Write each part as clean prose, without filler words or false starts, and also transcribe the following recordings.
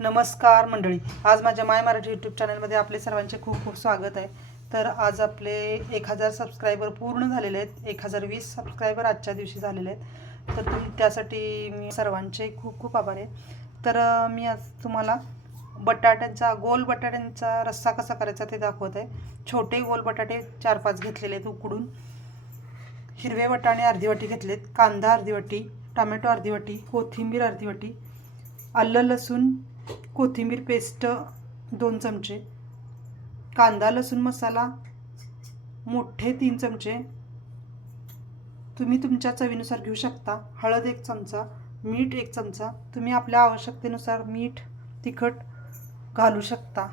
नमस्कार मंडळी, आज माझ्या माय मराठी यूट्यूब चॅनलमध्ये आपले सर्वांचे खूप खूप स्वागत आहे। तर आज आपले 1000 सबस्क्रायबर पूर्ण झालेले आहेत। 1020 सबस्क्रायबर आजच्या दिवशी झालेले आहेत। तर त्यासाठी मी सर्वांचे खूप खूप आभारी आहे। तर मी आज तुम्हाला गोल बटाट्यांचा रस्सा कसा करायचा ते दाखवत आहे। छोटे गोल बटाटे 4-5 घेतलेले आहेत उकडून, हिरवे वाटाणे अर्धी वाटी घेतलेत, कांदा अर्धी वाटी, टोमॅटो अर्धी वाटी, कोथिंबीर अर्धी वाटी, आलं लसूण कोथिंबीर पेस्ट 2 चमचे, कांदा लसूण मसाला मोठे 3 चमचे, तुम्ही तुमच्या चवीनुसार घेऊ शकता, हळद 1 चमचा, मीठ 1 चमचा, तुम्ही आपल्या आवश्यकतेनुसार मीठ तिखट घालू शकता।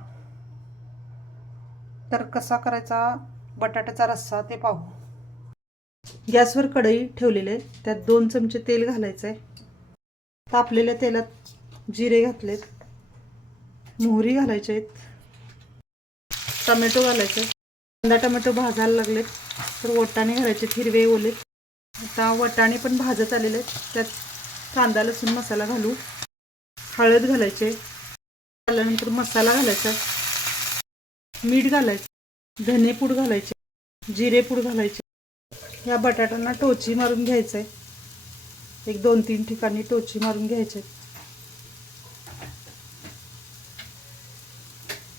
तर कसा करायचा बटाट्याचा रस्सा ते पाहू। गॅसवर कढई ठेवलेले, त्यात 2 चमचे तेल घालायचं आहे। तापलेल्या तेलात जिरे घातलेत, मोहरी घालायचे आहेत, टोमॅटो घालायचे, कांदा टोमॅटो भाजायला लागलेत तर वाटाणे घालायचे हिरवे ओले। आता वाटाणे पण भाजत आलेले आहेत, त्यात कांदा लसूण मसाला घालू, हळद घालायचे, त्यानंतर मसाला घालायचा, मीठ घालायचं, धनेपूड घालायचे, जिरेपूड घालायचे। या बटाट्यांना टोची मारून घ्यायचं आहे, एक 2-3 ठिकाणी टोची मारून घ्यायचे,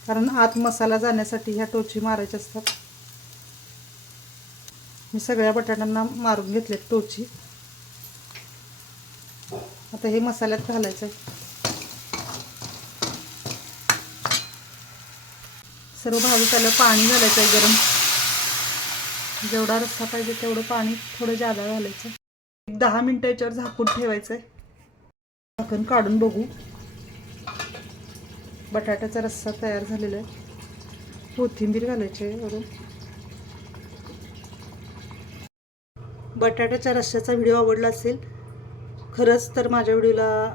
कारण आत मसाला जाण्यासाठी ह्या टोची मारायच्या असतात। मी सगळ्या बटाट्यांना मारून घेतले टोची। आता हे मसाल्यात घालायचं आहे, सर्व भाजत आलं पाणी घालायचं आहे गरम, जेवढा रस्सा पाहिजे तेवढं पाणी थोडं जादा घालायचं। 10 मिनिटं याच्यावर झाकून ठेवायचं आहे। झाकण काढून बघू, बटाट्याचा रस्सा तयार झालेला आहे। कोथिंबीर घालायची आहे वरून। बटाट्याच्या रस्स्याचा व्हिडिओ आवडला असेल खरंच तर माझ्या व्हिडिओला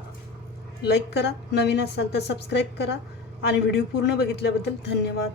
लाईक करा, नवीन असाल तर सबस्क्राईब करा आणि व्हिडिओ पूर्ण बघितल्याबद्दल धन्यवाद।